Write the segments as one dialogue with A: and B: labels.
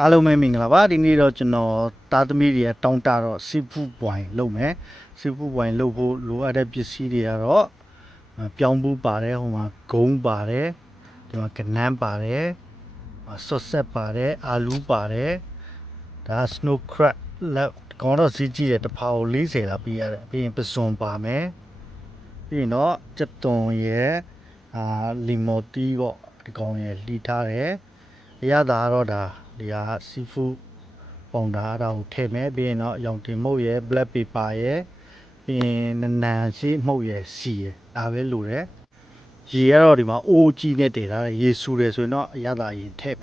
A: အားလုံးပဲမင်္ဂလာပါဒီနေ့တော့ကျွန်တော်သားသမီးတွေကတောင်းတတော့စီဖူးပွိုင်လုပ်မယ်စီဖူးပွိုင်လုပ်ဖို့လိုအပ်တဲ့ပစ္စည်းတွေကတော့အဲပြောင်းဘူးပါတယ်ဟိုမှာဂုံးပါတယ်ဒီမှာကနန်းပါတယ်ဆော့ဆက်ပါတယ်အာလူးပါတယ်ဒါ snow crab လက်ကောင်းတော့စီးကြည့်တယ်တစ်ဖာကို40လာပေးရတယ်ပြီးရင်ပစွန်ပါမယ်ပြီးရင်တော့ကြက်သွန်ရဲ့အာလီမိုတီပေါ့ဒီကောင်ရဲ့လှီထားတယ်အရသာကတော့ဒါ ဒီဟာစီဖူးပုံတာအဲ့ဒါကိုထည့်မယ်ပြီးရင်တော့ရောင်တင်မှုတ်ရယ် black pepper ရယ်ပြီးရင်နနန်ရှိမှုတ်ရယ်စီရယ်ဒါပဲလိုတယ်ရေကတော့ဒီမှာအိုးကြီးနဲ့တည်ထားတယ်ရေဆူတယ်ဆိုရင်တော့အရသာရင်ထည့်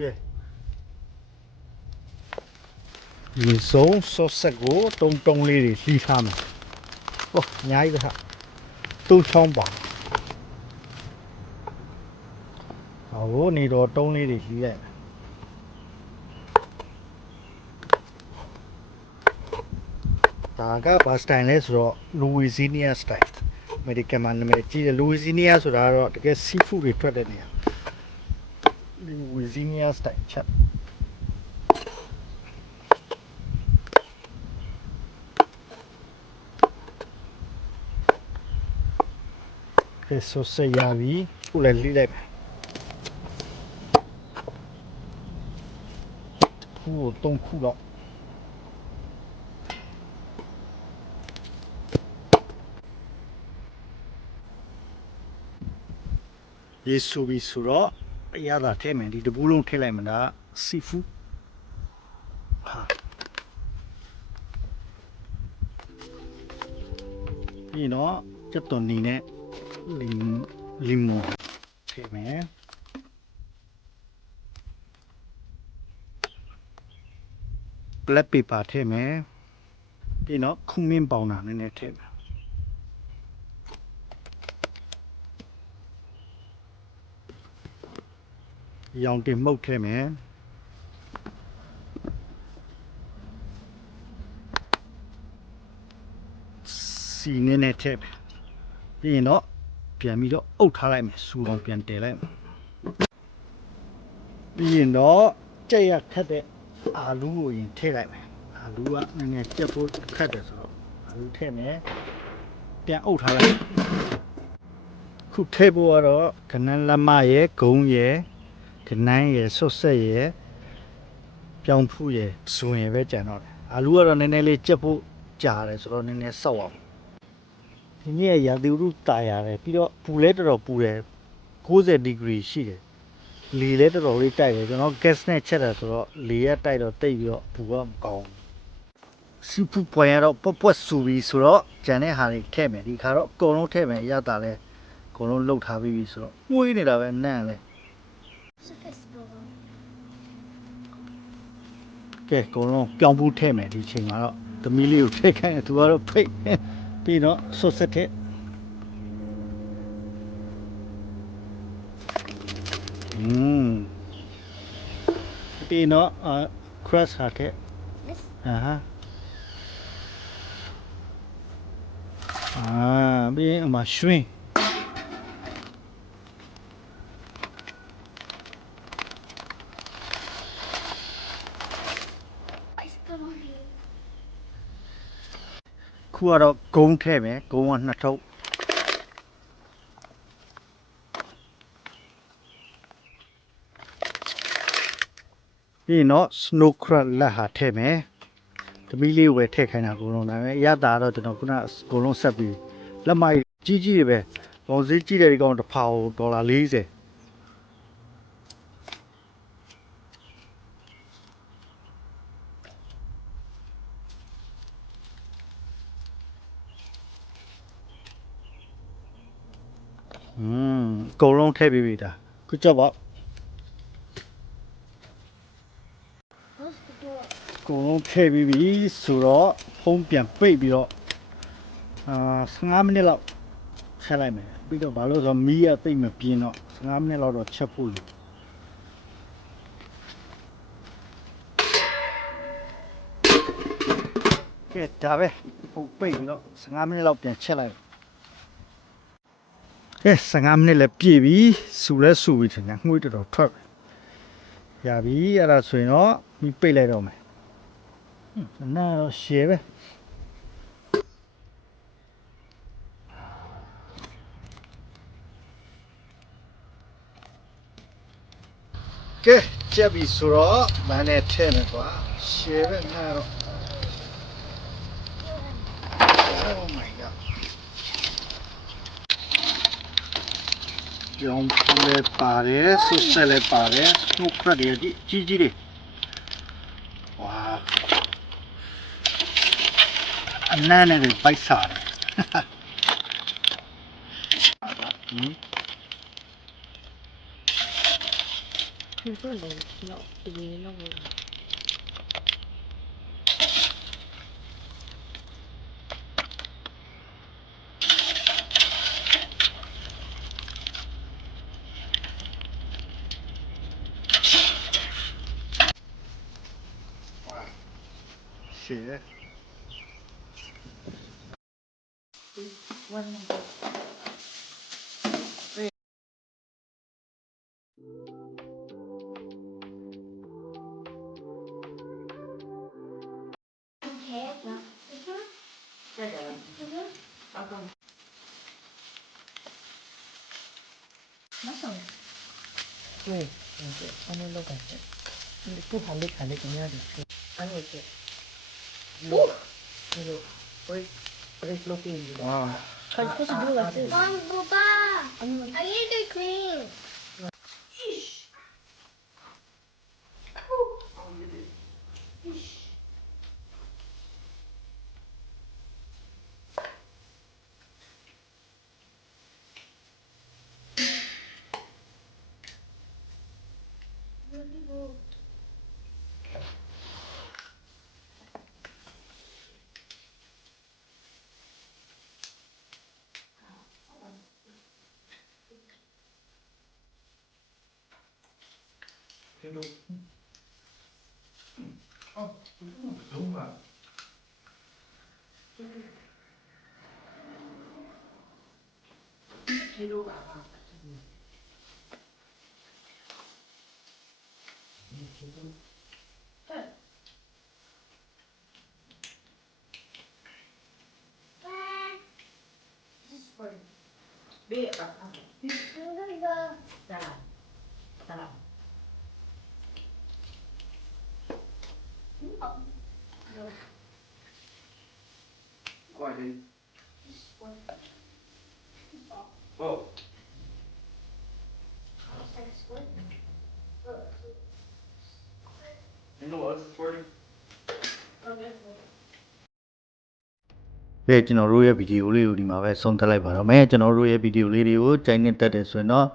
A: ပဲဒီဆုံးဆော့ဆက်ကိုတုံတုံလေးတွေလှီးထားမယ်ဟောအများကြီးပဲဟာသုံးချောင်းပါဟောနေတော့တုံးလေးတွေလှီးလိုက်မယ်ဒါကဘာစတိုင်လဲဆိုတော့လူဝီဇီနီယာစတိုင်အမေရိကန်မှာနာမည်ကြီးတယ်လူဝီဇီနီယာဆိုတာကတော့တကယ်စီဖူးတွေထွက်တဲ့နေရာ လူဝီဇီနီယာစတိုင်ချက်ကဲဆိုဆက်ရပြီခုလည်းလိလိုက်မယ်ခုကိုသုံးခုတော့ယေဆူဘီဆိုတော့ အရသာထဲမယ်ဒီတပူးလုံးထည့်လိုက်မှာဒါစီဖူးဟာပြီးတော့ကျက်သွန်နီနဲ့ lim limo ထည့်မယ် black pepper ထည့်မယ်ပြီးတော့ခူမင်းပေါင်တာနည်းနည်းထည့်မယ် ရောင်တင်မှုတ်ထည့်မယ်စီနည်းနည်းထည့်မယ်ပြီးရင်တော့ပြန်ပြီးတော့အုပ်ထားလိုက်မယ်စူအောင်ပြန်တည်လိုက်မယ်ပြီးရင်တော့ကြက်ရခတ်တဲ့အာလူးကိုရင်ထည့်လိုက်မယ်အာလူးကနည်းနည်းကြက်ဖို့ခတ်တယ်ဆိုတော့အာလူးထည့်မယ်ပြန်အုပ်ထားလိုက်ခုထည့်ဖို့ကတော့ခနန်းလက်မရဲ့ဂုံးရဲ့ ခနန်းရဲ့ဆွတ်ဆက်ရဲ့ပြောင်းဖူးရဲ့ဇွန်ရဲ့ပဲကြံတော့တယ်အာလူးကတော့နည်းနည်းလေးကြက်ဖို့ကြာတယ်ဆိုတော့နည်းနည်းစောက်အောင်ဒီနေ့ကရာသီဥတုတာရတယ်ပြီးတော့ပူလဲတော်တော်ပူတယ်60 degree ရှိတယ်လေလဲတော်တော်လေးတိုက်တယ်ကျွန်တော် gas နဲ့ချက်တာဆိုတော့လေရတိုက်တော့တိတ်ပြီးတော့ပူကမကောင်းစီပူပွင့်ရတော့ပွက်ပွက်ဆူပြီးဆိုတော့ဂျန်တဲ့ဟာတွေထည့်မယ်ဒီခါတော့အကုန်လုံးထည့်မယ်ရတာလဲအကုန်လုံးလှုပ်ထားပြီးပြီဆိုတော့မှုေးနေတာပဲနန့်လဲ ကဲအကုန်လုံးပြောင်းဖို့ထည့်မယ်ဒီချိန်မှာတော့သမီးလေးကိုထည့်ခိုင်းတယ်သူကတော့ဖိတ်ပြီးတော့ဆွတ်ဆက်ထည့်อืมပြီးတော့အာ crush ဟာထည့်
B: Yes.
A: အာဟာအာပြီးရင်အမရွှင်း ခုကတော့ဂုံးထည့်မယ်ဂုံးကနှစ်ထုပ်ပြီးရင်တော့ snow crab လက်ဟာထည့်မယ်သမီးလေးကိုပဲထည့်ခိုင်းတာအကုန်လုံးဒါပေမဲ့အရသာကတော့ကျွန်တော်ခုနအကုန်လုံးဆက်ပြီးလက်မကြီးကြီးတွေပဲကောင်စည်းကြီးတဲ့ဒီကောင်တစ်ဖာကိုဒေါ်လာ40 ကုန်လုံးထည့်ပေးပြီးသားခုကြောက်ပါကုန်လုံးထည့်ပြီးပြီဆိုတော့ဖုံးပြန်ပိတ်ပြီးတော့အာ15မိနစ်လောက်ချက်လိုက်မယ်ပြီးတော့ဘာလို့ဆိုတော့မီးကတိတ်မပြင်းတော့15မိနစ်လောက်တော့ချက်ဖို့လို့ကဲဒါပဲဟိုပိတ်ပြီးတော့15မိနစ်လောက်ပြန်ချက်လိုက် ကဲ15မိနစ်လည်းပြည့်ပြီစူလဲစူပြီထင်တယ်ငွေတော်တော်ထွက်ပြီရပြီအဲ့ဒါဆိုရင်တော့မိပိတ်လိုက်တော့မယ်ဟွန်းနားတော့ရှယ်ပဲကဲကြက်ပြီဆိုတော့မန်းနဲ့ထဲမယ်ကွာရှယ်ပဲနားတော့ ကြောင်ဖူးလည်းပါတယ်ဆွတ်ဆက်လည်းပါတယ်စနိုးခ
B: shit.
C: 왜? 이제 어물러 가지. 근데 또 반대 다르긴 해야 돼. 아니, 이렇게. Look. Look. Wait. There's nothing. Wow. Ah. I'm
A: supposed
C: to do it like this.
B: Mom, Papa. I need to clean.
C: けど、う
B: ん、あ
C: そうなん。ですよ、はい。色がベーカー。
D: Oh, you know what, recording?
A: ကဲကျွန်တော်တို့ရဲ့ဗီဒီယိုလေးကိုဒီမှာပဲဆုံးသက်လိုက်ပါတော့မယ်ကျွန်တော်တို့ရဲ့ဗီဒီယိုလေးတွေကိုကြိုက်နေတတ်တယ်ဆိုရင်တော့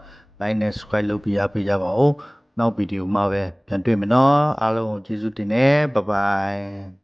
A: like နဲ့ subscribe လုပ်ပြီးအားပေးကြပါဦးနောက်ဗီဒီယိုမှာပဲပြန်တွေ့မယ်နော်အားလုံးကိုကျေးဇူးတင်နေ bye bye